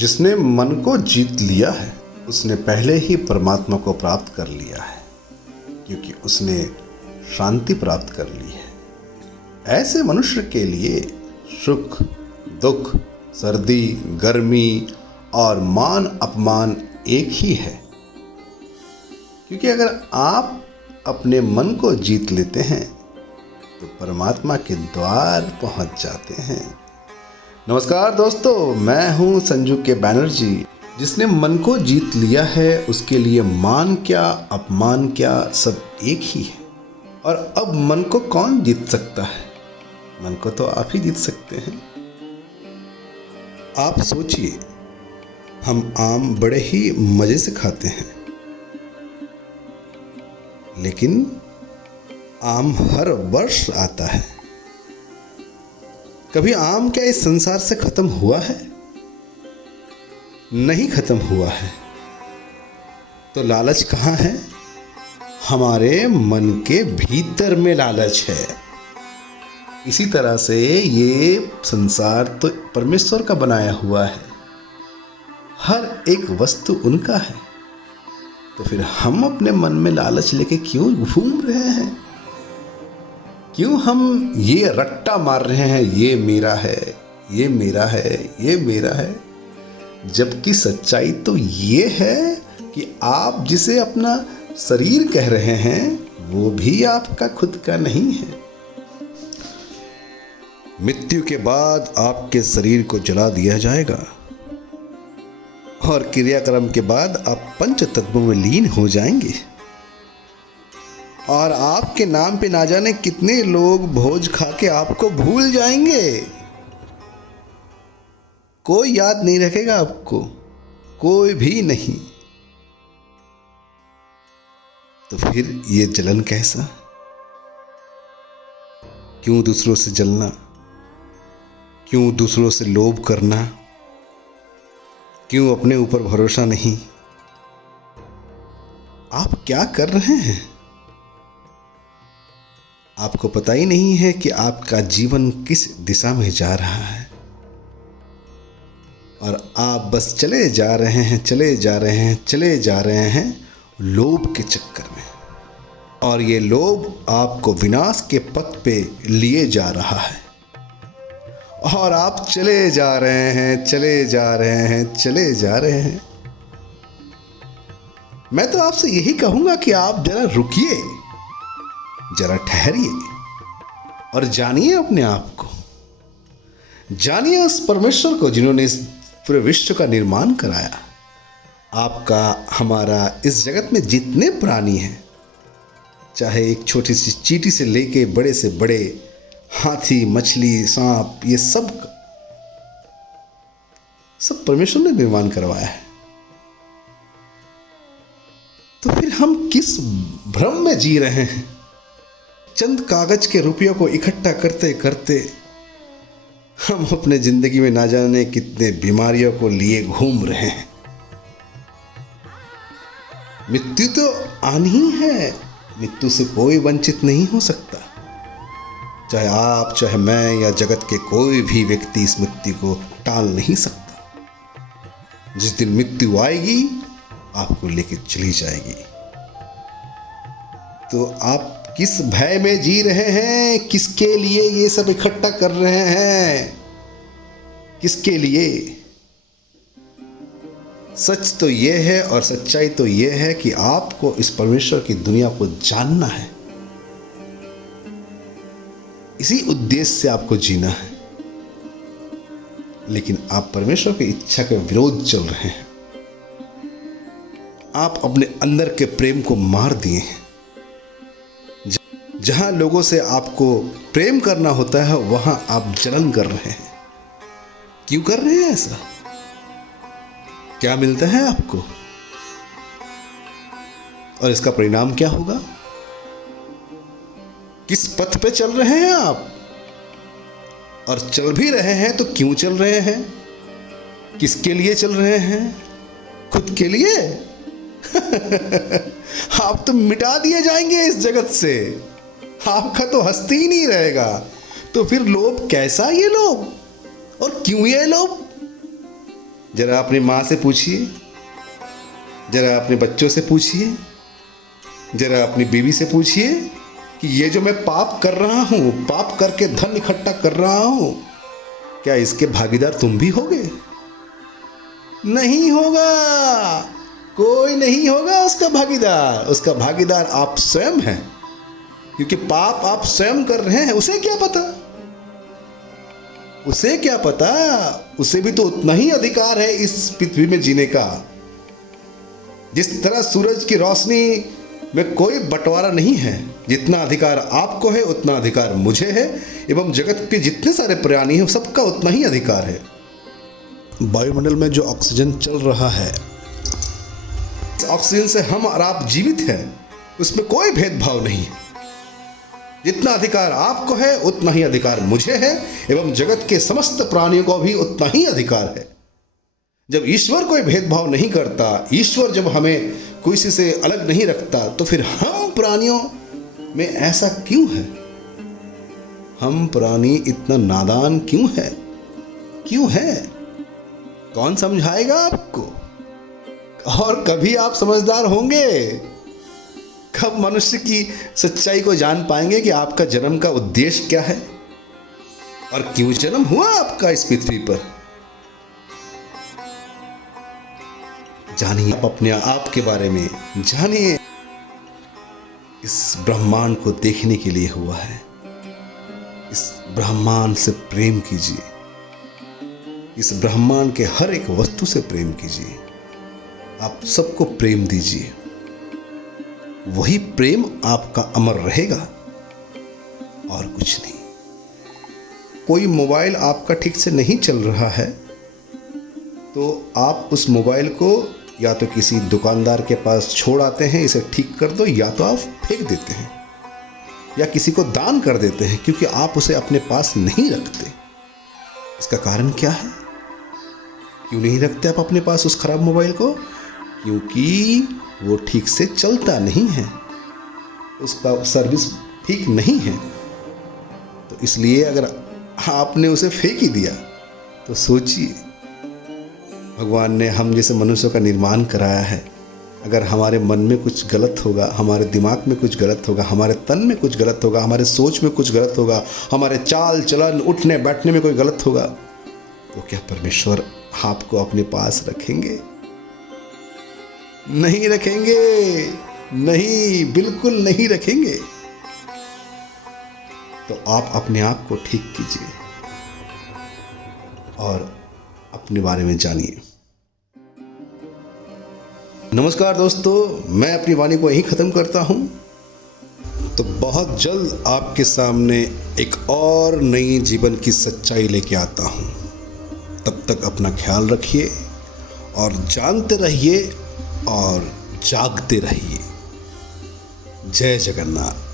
जिसने मन को जीत लिया है उसने पहले ही परमात्मा को प्राप्त कर लिया है, क्योंकि उसने शांति प्राप्त कर ली है। ऐसे मनुष्य के लिए सुख दुख, सर्दी गर्मी और मान अपमान एक ही है, क्योंकि अगर आप अपने मन को जीत लेते हैं तो परमात्मा के द्वार पहुंच जाते हैं। नमस्कार दोस्तों, मैं हूं संजू के बैनर्जी। जिसने मन को जीत लिया है उसके लिए मान क्या अपमान क्या सब एक ही है। और अब मन को कौन जीत सकता है? मन को तो आप ही जीत सकते हैं। आप सोचिए, हम आम बड़े ही मजे से खाते हैं, लेकिन आम हर वर्ष आता है। कभी आम क्या इस संसार से खत्म हुआ है? नहीं खत्म हुआ है। तो लालच कहाँ है? हमारे मन के भीतर में लालच है। इसी तरह से ये संसार तो परमेश्वर का बनाया हुआ है, हर एक वस्तु उनका है। तो फिर हम अपने मन में लालच लेके क्यों घूम रहे हैं? क्यों हम ये रट्टा मार रहे हैं, ये मेरा है, ये मेरा है, ये मेरा है, जबकि सच्चाई तो ये है कि आप जिसे अपना शरीर कह रहे हैं वो भी आपका खुद का नहीं है। मृत्यु के बाद आपके शरीर को जला दिया जाएगा और क्रियाक्रम के बाद आप पंच तत्वों में लीन हो जाएंगे और आपके नाम पे ना जाने कितने लोग भोज खा के आपको भूल जाएंगे। कोई याद नहीं रखेगा आपको, कोई भी नहीं। तो फिर ये जलन कैसा? क्यों दूसरों से जलना? क्यों दूसरों से लोभ करना? क्यों अपने ऊपर भरोसा नहीं? आप क्या कर रहे हैं? आपको पता ही नहीं है कि आपका जीवन किस दिशा में जा रहा है और आप बस चले जा रहे हैं, चले जा रहे हैं, चले जा रहे हैं लोभ के चक्कर में। और ये लोभ आपको विनाश के पथ पे लिए जा रहा है और आप चले जा रहे हैं, चले जा रहे हैं, चले जा रहे हैं। मैं तो आपसे यही कहूंगा कि आप जरा रुकिए, जरा ठहरिए और जानिए अपने आप को। जानिए उस परमेश्वर को जिन्होंने इस पूरे विश्व का निर्माण कराया। आपका, हमारा, इस जगत में जितने प्राणी हैं, चाहे एक छोटी सी चींटी से लेके बड़े से बड़े हाथी, मछली, सांप, ये सब परमेश्वर ने निर्माण करवाया है। तो फिर हम किस भ्रम में जी रहे हैं? चंद कागज के रुपयों को इकट्ठा करते करते हम अपने जिंदगी में ना जाने कितने बीमारियों को लिए घूम रहे हैं। मृत्यु तो आनी ही है, मृत्यु से कोई वंचित नहीं हो सकता। चाहे आप, चाहे मैं या जगत के कोई भी व्यक्ति इस मृत्यु को टाल नहीं सकता। जिस दिन मृत्यु आएगी आपको लेके चली जाएगी। तो आप किस भय में जी रहे हैं? किसके लिए ये सब इकट्ठा कर रहे हैं? किसके लिए? सच तो ये है और सच्चाई तो ये है कि आपको इस परमेश्वर की दुनिया को जानना है। इसी उद्देश्य से आपको जीना है, लेकिन आप परमेश्वर की इच्छा के विरोध चल रहे हैं। आप अपने अंदर के प्रेम को मार दिए हैं। जहां लोगों से आपको प्रेम करना होता है वहां आप जलन कर रहे हैं। क्यों कर रहे हैं ऐसा? क्या मिलता है आपको और इसका परिणाम क्या होगा? किस पथ पे चल रहे हैं आप? और चल भी रहे हैं तो क्यों चल रहे हैं? किसके लिए चल रहे हैं? खुद के लिए? आप तो मिटा दिए जाएंगे इस जगत से, आपका तो हस्ती ही नहीं रहेगा। तो फिर लोभ कैसा? ये लोभ और क्यों ये लोभ? जरा अपनी माँ से पूछिए, जरा अपने बच्चों से पूछिए, जरा अपनी बीवी से पूछिए कि ये जो मैं पाप कर रहा हूँ, पाप करके धन इकट्ठा कर रहा हूँ, क्या इसके भागीदार तुम भी होगे? नहीं होगा, कोई नहीं होगा उसका भागीदार। उसका भागीदार आप स्वयं हैं, क्योंकि पाप आप स्वयं कर रहे हैं। उसे क्या पता, उसे क्या पता, उसे भी तो उतना ही अधिकार है इस पृथ्वी में जीने का। जिस तरह सूरज की रोशनी में कोई बंटवारा नहीं है, जितना अधिकार आपको है उतना अधिकार मुझे है, एवं जगत के जितने सारे प्राणी हैं सबका उतना ही अधिकार है। वायुमंडल में जो ऑक्सीजन चल रहा है, इस ऑक्सीजन से हम और आप जीवित हैं, उसमें कोई भेदभाव नहीं है। जितना अधिकार आपको है उतना ही अधिकार मुझे है, एवं जगत के समस्त प्राणियों को भी उतना ही अधिकार है। जब ईश्वर कोई भेदभाव नहीं करता, ईश्वर जब हमें किसी से अलग नहीं रखता, तो फिर हम प्राणियों में ऐसा क्यों है? हम प्राणी इतना नादान क्यों है? क्यों है? कौन समझाएगा आपको? और कभी आप समझदार होंगे? कब मनुष्य की सच्चाई को जान पाएंगे कि आपका जन्म का उद्देश्य क्या है और क्यों जन्म हुआ आपका इस पृथ्वी पर? जानिए आप अपने आप के बारे में, जानिए इस ब्रह्मांड को देखने के लिए हुआ है। इस ब्रह्मांड से प्रेम कीजिए, इस ब्रह्मांड के हर एक वस्तु से प्रेम कीजिए, आप सबको प्रेम दीजिए। वही प्रेम आपका अमर रहेगा और कुछ नहीं। कोई मोबाइल आपका ठीक से नहीं चल रहा है तो आप उस मोबाइल को या तो किसी दुकानदार के पास छोड़ आते हैं, इसे ठीक कर दो, या तो आप फेंक देते हैं या किसी को दान कर देते हैं, क्योंकि आप उसे अपने पास नहीं रखते। इसका कारण क्या है? क्यों नहीं रखते आप अपने पास उस खराब मोबाइल को? क्योंकि वो ठीक से चलता नहीं है, उसका सर्विस ठीक नहीं है। तो इसलिए अगर आपने उसे फेंक ही दिया तो सोचिए, भगवान ने हम जैसे मनुष्यों का निर्माण कराया है। अगर हमारे मन में कुछ गलत होगा, हमारे दिमाग में कुछ गलत होगा, हमारे तन में कुछ गलत होगा, हमारे सोच में कुछ गलत होगा, हमारे चाल चलन उठने बैठने में कोई गलत होगा, तो क्या परमेश्वर आपको अपने पास रखेंगे? नहीं रखेंगे, नहीं, बिल्कुल नहीं रखेंगे। तो आप अपने आप को ठीक कीजिए और अपने बारे में जानिए। नमस्कार दोस्तों, मैं अपनी वाणी को यहीं ख़त्म करता हूँ। तो बहुत जल्द आपके सामने एक और नई जीवन की सच्चाई लेके आता हूँ। तब तक अपना ख्याल रखिए और जानते रहिए और जागते रहिए। जय जगन्नाथ।